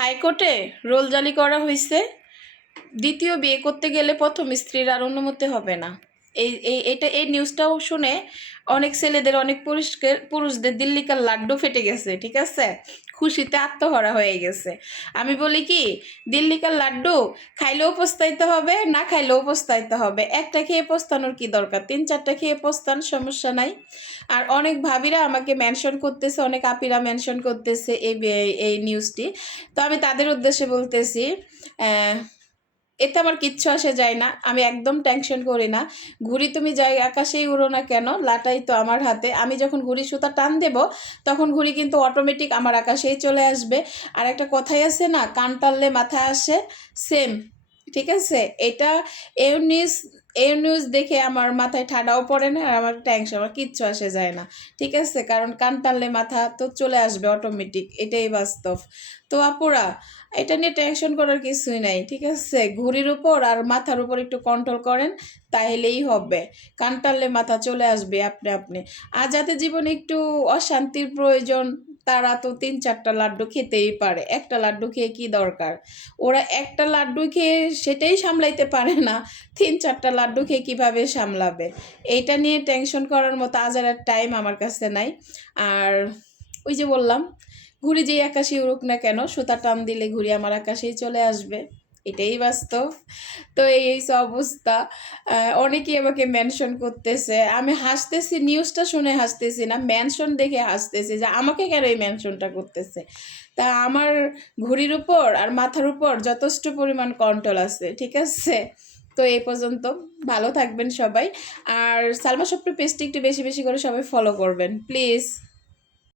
হাইকোর্টে রোলজালি করা হয়েছে। দ্বিতীয় বিয়ে করতে গেলে প্রথম স্ত্রীর আর অনুমতি হবে না। এই নিউজটাও শুনে অনেক ছেলেদের, অনেক পুরুষদের দিল্লিকার লাড্ডু ফেটে গেছে, ঠিক আছে, খুশিতে আত্মহারা হয়ে গেছে। আমি বলি কি, দিল্লিকার লাড্ডু খাইলেও পস্তাইতে হবে, না খাইলেও পস্তাইতে হবে। একটা খেয়ে পস্তানোর কি দরকার, 3-4টা খেয়ে পস্তান, সমস্যা নাই। আর অনেক ভাবিরা আমাকে মেনশন করতেছে, অনেক আপিরা মেনশন করতেছে এই নিউজটি। তো আমি তাদের উদ্দেশ্যে বলতেছি, এতে আমার কিচ্ছু আসে যায় না, আমি একদম টেনশন করি না। ঘুড়ি তুমি যাই আকাশেই উড়ো না কেন, লাটাই তো আমার হাতে। আমি যখন ঘুড়ি সুতা টান দেব, তখন ঘুড়ি কিন্তু অটোমেটিক আমার আকাশেই চলে আসবে। আর একটা কথাই আছে না, কান টানলে মাথা আসে, সেম, ঠিক আছে। এটা এই নিউজ দেখে আমার মাথায় ঠাডাও পড়ে না, আর আমার টেনশন, আমার কিচ্ছু আসে যায় না, ঠিক আছে। কারণ কান টানলে মাথা তো চলে আসবে অটোমেটিক, এটাই বাস্তব। তো আপুরা, এটা নিয়ে টেনশন করার কিছুই নাই, ঠিক আছে। ঘুড়ির উপর আর মাথার উপর একটু কন্ট্রোল করেন, তাহলেই হবে। কান টানলে মাথা চলে আসবে আপনি আপনি। আর যাতে জীবনে একটু অশান্তির প্রয়োজন, তারা তো 3-4টা লাড্ডু খেতেই পারে। একটা লাড্ডু খেয়ে কি দরকার, ওরা একটা লাড্ডু খেয়ে সেটাই সামলাইতে পারে না, 3-4টা লাড্ডু খেয়ে কীভাবে সামলাবে। এইটা নিয়ে টেনশন করার মতো আজারের টাইম আমার কাছে নাই। আর ওই যে বললাম, ঘুড়ি যেই আকাশে উড়ুক না কেন, সুতা টান দিলে ঘুড়ি আমার আকাশেই চলে আসবে, এটাই বাস্তব। তো এই অবস্থা। অনেকেই আমাকে মেনশন করতেছে, আমি হাসতেছি, নিউজটা শুনে হাসতেছি না, মেনশন দেখে হাসতেছি যে আমাকে কেন এই মেনশনটা করতেছে। তা আমার ঘুড়ির উপর আর মাথার উপর যথেষ্ট পরিমাণ কন্ট্রোল আছে, ঠিক আছে। তো এই পর্যন্ত, ভালো থাকবেন সবাই। আর সালমা স্বপ্ন পেজটি একটু বেশি বেশি করে সবাই ফলো করবেন প্লিজ।